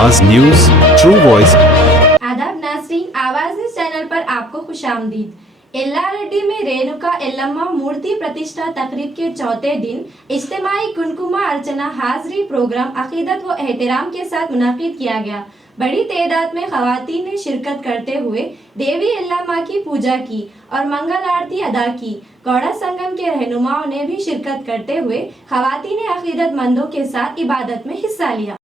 आवाज news, true voice. आदाब नाज़रीन, आवाज न्यूज चैनल पर आपको खुशामदीद। एल्लारेड्डी में रेणुका एल्लम्मा मूर्ति प्रतिष्ठा तकरीब के चौथे दिन इज्तिमाई कुमकुमा अर्चना हाजरी प्रोग्राम अकीदत व एहतराम के साथ मुनक़िद किया गया। बड़ी तादाद में ख़वातीन ने शिरकत करते हुए देवी एल्लम्मा की पूजा की और मंगल आरती अदा की। गौड़ा संगम के रहनुमाओं ने भी शिरकत करते हुए ख़वातीन अकीदतमंदों के साथ इबादत में हिस्सा लिया।